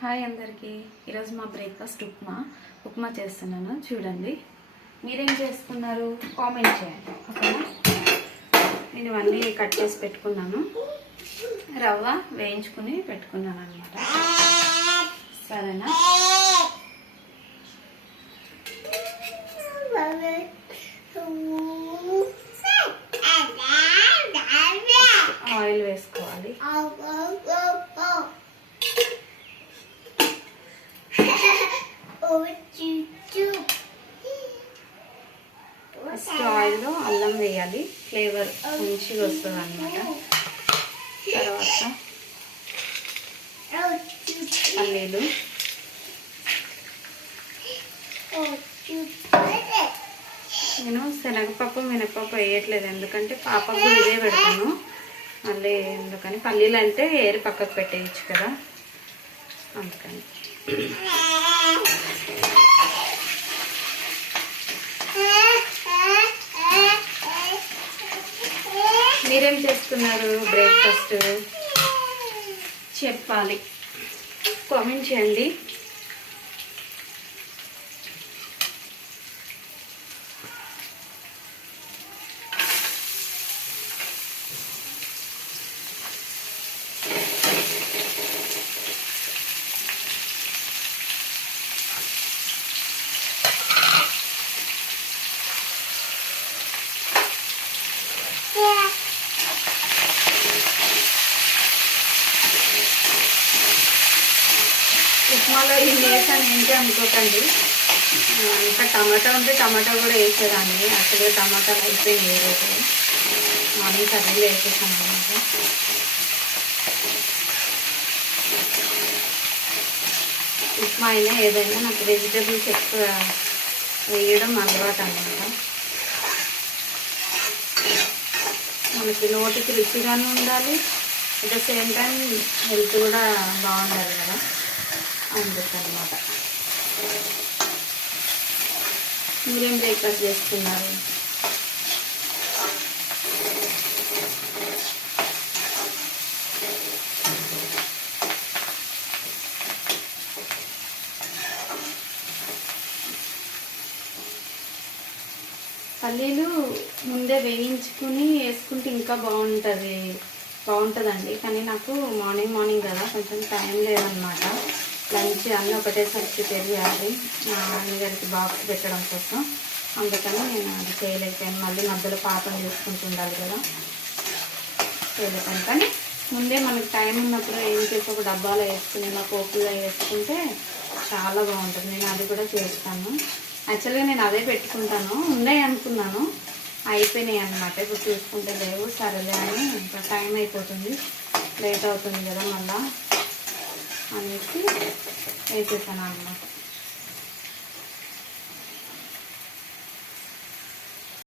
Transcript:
Hi అందరికీ. ఈరోజు మా బ్రేక్ఫాస్ట్ ఉప్మా చేస్తున్నాను. చూడండి, మీరేం చేస్తున్నారు కామెంట్ చేయండి. ఓకేనా? నేను ఇవన్నీ కట్ చేసి పెట్టుకున్నాను. రవ్వ వేయించుకుని పెట్టుకున్నాను అనమాట. సరేనా? ఆయిల్ వేసుకోవాలి. ఫస్ట్ ఆయిల్లో అల్లం వేయాలి, ఫ్లేవర్ మంచిగా వస్తుంది అన్నమాట. తర్వాత పల్లీలు, నేను శనగపప్పు మినపప్పు వేయట్లేదు, ఎందుకంటే పాపకు కూడా ఇదే పెడతాను. మళ్ళీ ఎందుకని పల్లీలు అంటే ఏరి పక్కకు పెట్టేయచ్చు కదా, అందుకని. మీరేం చేస్తున్నారు బ్రేక్ఫాస్ట్ చెప్పాలి, కామెంట్ చేయండి. ఉప్మాలో ఈ వేసాను ఏంటి అనుకోకండి, ఇంకా టమాటా ఉంటే టమాటా కూడా వేసేదాన్ని. యాక్చువల్గా టమాటాలు అయిపోయింది ఏ రోజు మార్నింగ్ కర్రీలో వేసేసాను అనమాట. ఉప్మా అయినా ఏదైనా నాకు వెజిటేబుల్స్ ఎక్కువ వేయడం అలవాటు అనమాట. మనకి నోటికి రుచిగానే ఉండాలి, at the same time health కూడా బాగుండాలి కదా, అందుకన్నమాట. మీరేం బ్రేక్ఫాస్ట్ చేస్తున్నారు? పల్లీలు ముందే వేయించుకుని వేసుకుంటే ఇంకా బాగుంటుందండి. కానీ నాకు మార్నింగ్ కదా, కొంచెం టైం లేదనమాట. లంచ్ అన్నీ ఒకటేసారి ప్రిపేర్ చేయాలి మా అన్నగారికి బాక్స్ పెట్టడం కోసం, అందుకని నేను అది చేయలేకపోయాను. మళ్ళీ మధ్యలో పాపం చేసుకుంటూ ఉండాలి కదా, చేయలేకపోయాను. కానీ ముందే మనకి టైం ఉన్నప్పుడు ఏం చేసి ఒక డబ్బాలో వేసుకుని ఇలా పోపులో వేసుకుంటే చాలా బాగుంటుంది. నేను అది కూడా చేస్తాను. యాక్చువల్గా నేను అదే పెట్టుకుంటాను, ఉన్నాయి అనుకున్నాను, అయిపోయినాయి అన్నమాట. ఇప్పుడు చూసుకుంటే లేవు, సరేలే అని ఇంకా టైం అయిపోతుంది, లేట్ అవుతుంది కదా మళ్ళా అనేసి వేసేసాను అన్నమాట.